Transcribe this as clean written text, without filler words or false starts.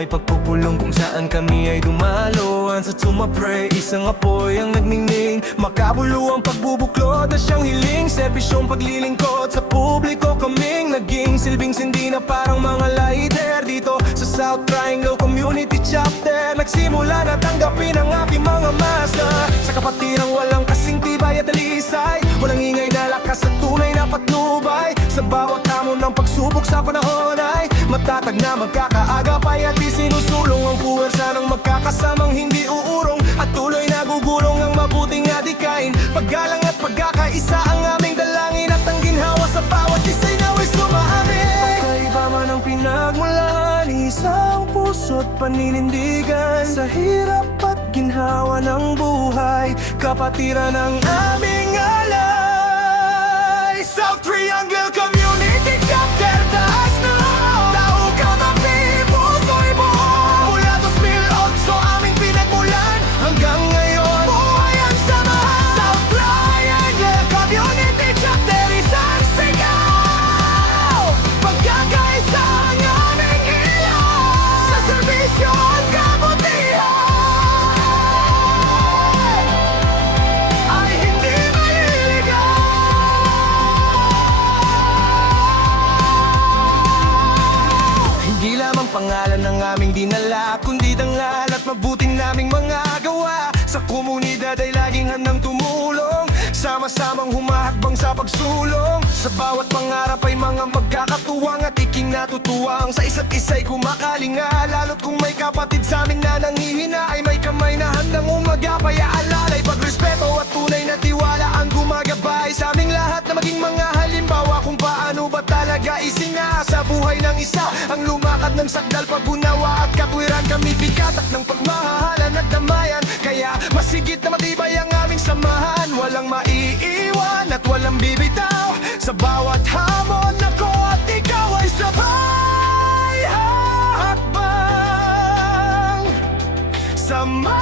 may pagpupulong kung saan kami ay dumalo. Sa sumapre, isang apoy ang nagningning. Makabulo ang pagbubuklod na siyang hiling. Serbisyong paglilingkod sa publiko, kaming naging silbing sindi na parang mga lighter. Dito sa South Triangle Community Chapter, nagsimula na tanggapin ang aking mga masa. Sa kapatirang walang kasing tibay at dalisay, walang ingay na lakas at tunay na patnubay. Sa bawat hamon ng pagsubok sa panahon ay matatag na magkakaagapay at isinusulong ang puwersa ng magkakasamang hindi uurong at tuloy na gugulong ang mabuting adikain. Paggalang at pagkakaisa ang aming dalangin at ang ginhawa sa bawat isa'y naway sumaamin. Pagkaiba man ang pinagmulan, isang puso't paninindigan. Sa hirap at ginhawa ng buhay, kapatiran ng aming alay. South Triangle Community Chapter, taas na tao ka mami, puso'y buo. Mula 2008 aming pinagmulan hanggang ngayon, buhay ang samahan. South Triangle Community Chapter, isang sigaw. Pagkakaisa ang aming ilaw, sa serbisyo ang kabutihan ay hindi maliligaw. Hindi lamang pangalan ng aming dinala, kundi dangal at mabuting naming mga gawa. Sa komunidad ay laging handang tumulong, sama-samang humahakbang sa pagsulong. Sa bawat pangarap ay mga magkakatuwang at iking natutuwang. Sa isa't isa'y kumakalinga, lalo't kung may kapatid sa amin na nangihina, ay may kamay na handang umagapay, aalalay. Pagrespeto at tunay na tiwala ang gumagabay sa aming lahat, na maging mga halimbawa kung paano ba talaga isinasa buhay ng isa ang lumakad ng sakdal, pag-unawa at katwiran. Kami bigatak ng pagmahalan at damayan, kaya masigit na matibay ang aming samahan. Walang maiiwan at walang bibitaw sa bawat hamon. Ako at ikaw ay sabay hakbang, sama